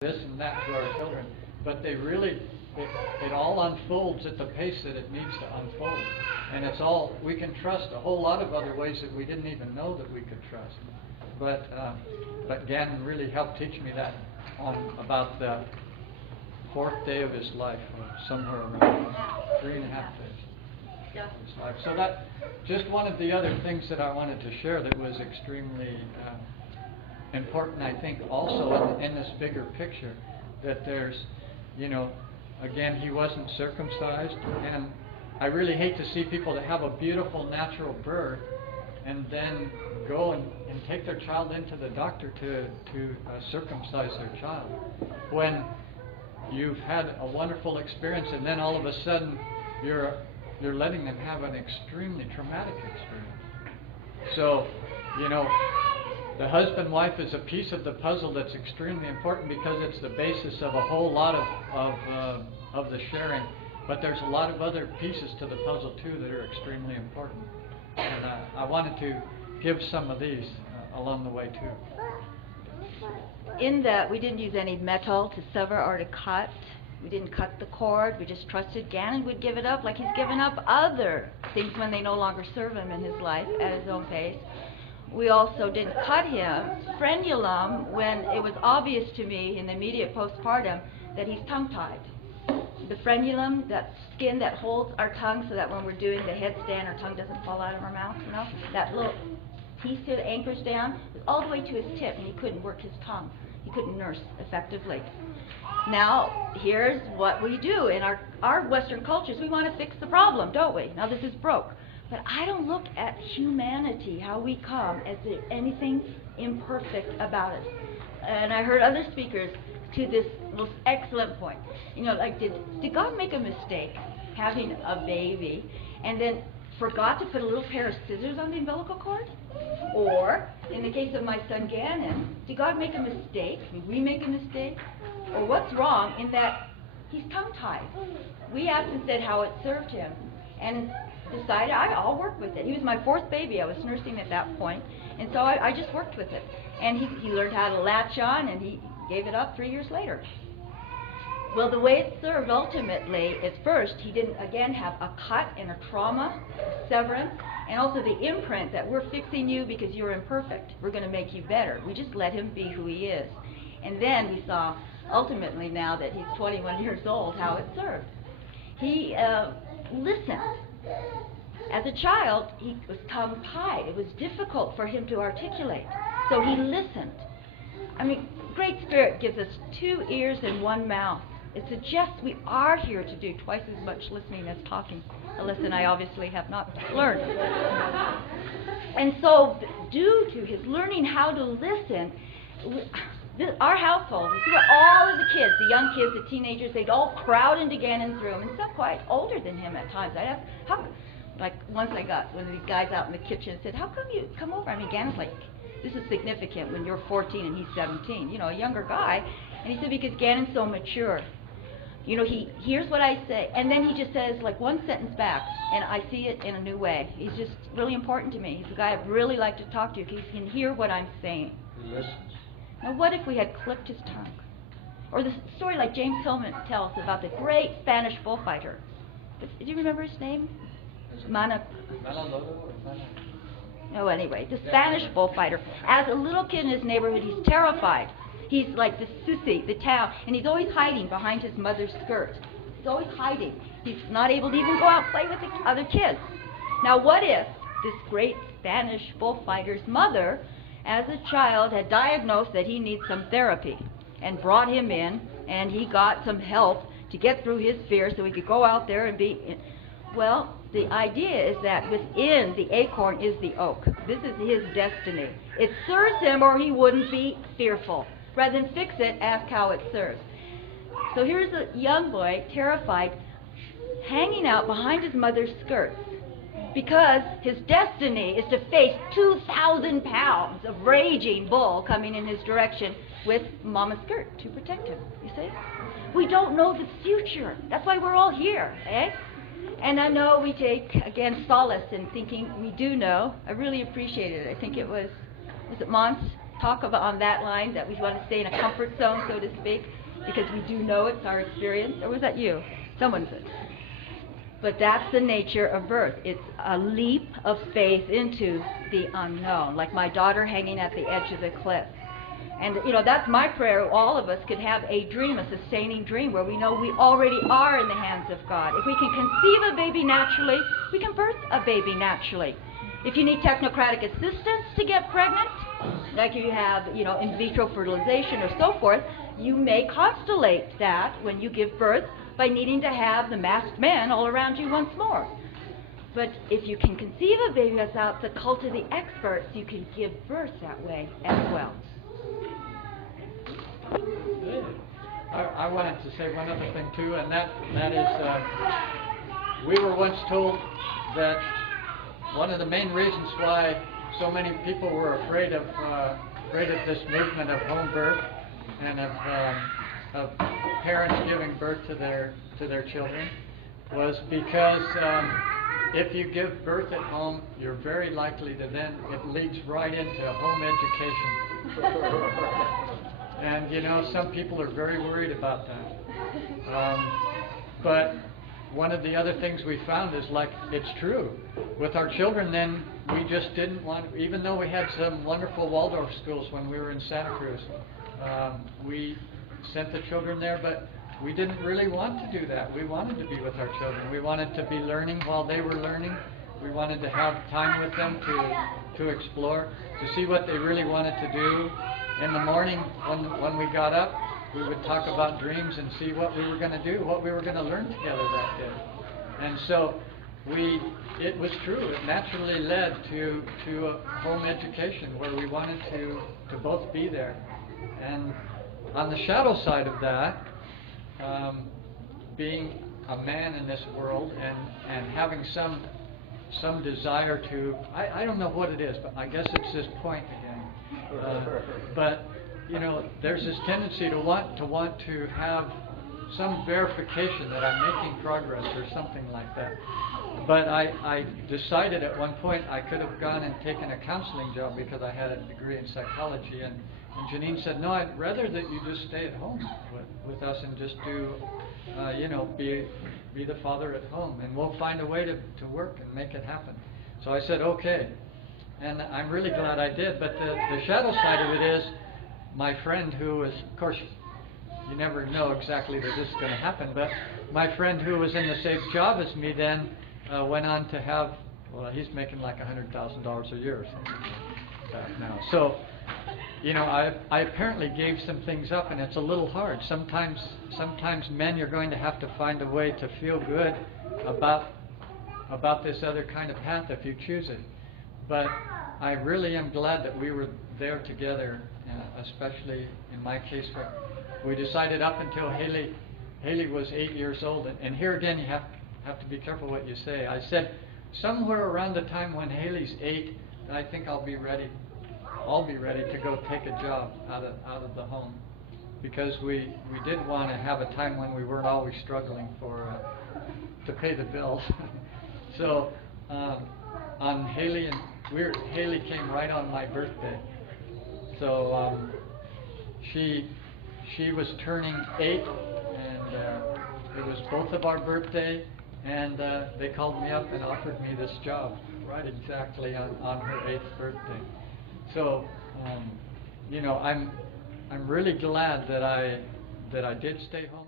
this and that to our children, but they really, it all unfolds at the pace that it needs to unfold. And it's all, we can trust a whole lot of other ways that we didn't even know that we could trust. But Gannon really helped teach me that on about the 4th day of his life, or somewhere around 3.5 days of his life. So that, just one of the other things that I wanted to share that was extremely important, I think, also in this bigger picture, that there's, you know, again, he wasn't circumcised, and I really hate to see people that have a beautiful natural birth and then go and take their child into the doctor to circumcise their child, when you've had a wonderful experience, and then all of a sudden you're letting them have an extremely traumatic experience. So, you know, the husband-wife is a piece of the puzzle that's extremely important because it's the basis of a whole lot of the sharing. But there's a lot of other pieces to the puzzle too that are extremely important. And I wanted to give some of these along the way too. In that we didn't use any metal to sever or to cut. We didn't cut the cord. We just trusted Gannon would give it up like he's given up other things when they no longer serve him in his life at his own pace. We also didn't cut him frenulum when it was obvious to me in the immediate postpartum that he's tongue-tied. The frenulum, that skin that holds our tongue so that when we're doing the headstand, our tongue doesn't fall out of our mouth, you know, that little piece here that anchors down, was all the way to his tip, and he couldn't work his tongue. He couldn't nurse effectively. Now, here's what we do. In our Western cultures, we want to fix the problem, don't we? Now, this is broke. But I don't look at humanity, how we come, as if anything imperfect about it. And I heard other speakers to this most excellent point. You know, like, did God make a mistake having a baby and then forgot to put a little pair of scissors on the umbilical cord? Or, in the case of my son Gannon, did God make a mistake? Did we make a mistake? Or what's wrong in that he's tongue-tied? We asked and said how it served him, and decided I'll work with it. He was my 4th baby. I was nursing at that point, and so I just worked with it. And he learned how to latch on, and he gave it up 3 years later. Well, the way it served ultimately is, first, he didn't again have a cut and a trauma, a severance, and also the imprint that we're fixing you because you're imperfect. We're going to make you better. We just let him be who he is. And then we saw ultimately, now that he's 21 years old, how it served. He listened. As a child, he was tongue-tied. It was difficult for him to articulate. So he listened. I mean, Great Spirit gives us 2 ears and 1 mouth. It suggests we are here to do twice as much listening as talking, a lesson I obviously have not learned. And so, due to his learning how to listen, our household, we see all of the kids, the young kids, the teenagers, they'd all crowd into Gannon's room, and some quite older than him at times. I'd ask, like once I got one of these guys out in the kitchen and said, how come you come over? I mean, Gannon's like, this is significant when you're 14 and he's 17, you know, a younger guy. And he said, because Gannon's so mature. You know, he hears what I say, and then he just says like one sentence back, and I see it in a new way. He's just really important to me. He's a guy I'd really like to talk to because he can hear what I'm saying. He listens. Now, what if we had clipped his tongue? Or the story like James Hillman tells about the great Spanish bullfighter. Do you remember his name? No, anyway, the Spanish bullfighter. As a little kid in his neighborhood, he's terrified. He's like the sissy, the town, and he's always hiding behind his mother's skirt. He's always hiding. He's not able to even go out and play with the other kids. Now, what if this great Spanish bullfighter's mother, as a child, had diagnosed that he needs some therapy and brought him in, and he got some help to get through his fear so he could go out there and be... Well, the idea is that within the acorn is the oak. This is his destiny. It serves him or he wouldn't be fearful. Rather than fix it, ask how it serves. So here's a young boy, terrified, hanging out behind his mother's skirts because his destiny is to face 2,000 pounds of raging bull coming in his direction with mama's skirt to protect him, you see? We don't know the future. That's why we're all here, eh? And I know we take, again, solace in thinking we do know. I really appreciate it. I think it was it Mons? talk about on that line that we want to stay in a comfort zone, so to speak, because we do know it's our experience. Or was that you? Someone said. But that's the nature of birth. It's a leap of faith into the unknown, like my daughter hanging at the edge of the cliff. And, you know, that's my prayer. All of us could have a dream, a sustaining dream, where we know we already are in the hands of God. If we can conceive a baby naturally, we can birth a baby naturally. If you need technocratic assistance to get pregnant, like you have, you know, in vitro fertilization or so forth, you may constellate that when you give birth by needing to have the masked man all around you once more. But if you can conceive a baby without the cult of the experts, you can give birth that way as well. I wanted to say one other thing too, and that is, we were once told that one of the main reasons why so many people were afraid of this movement of home birth and of parents giving birth to their children was because if you give birth at home, you're very likely to then, it leads right into home education. And you know, some people are very worried about that. But one of the other things we found is, like, it's true. With our children then, we just didn't want, even though we had some wonderful Waldorf schools when we were in Santa Cruz, we sent the children there, but we didn't really want to do that. We wanted to be with our children. We wanted to be learning while they were learning. We wanted to have time with them to explore, to see what they really wanted to do. In the morning, when we got up, we would talk about dreams and see what we were going to do, what we were going to learn together that day. And so it was true. It naturally led to a home education where we wanted to both be there. And on the shadow side of that, being a man in this world and having some desire to, I don't know what it is, but I guess it's this point again. But you know, there's this tendency to want to have some verification that I'm making progress or something like that. But I decided at one point I could have gone and taken a counseling job because I had a degree in psychology, and Jeannine said, no, I'd rather that you just stay at home with us and just do, you know, be the father at home, and we'll find a way to work and make it happen. So I said, okay. And I'm really glad I did. But the shadow side of it is, my friend who was, of course, you never know exactly that this is going to happen, but my friend who was in the same job as me then went on to have, well, he's making like $100,000 a year or something like that now. So, you know, I apparently gave some things up, and it's a little hard. Sometimes men, you're going to have to find a way to feel good about this other kind of path if you choose it. But I really am glad that we were there together, especially in my case, where we decided up until Haley was 8 years old. And here again, you have to be careful what you say. I said somewhere around the time when Haley's 8, I think I'll be ready to go take a job out of the home, because we did want to have a time when we weren't always struggling to pay the bills. So on Haley, and Haley came right on my birthday. So she was turning 8, and it was both of our birthday, and they called me up and offered me this job right exactly on her 8th birthday. So you know, I'm really glad that I did stay home.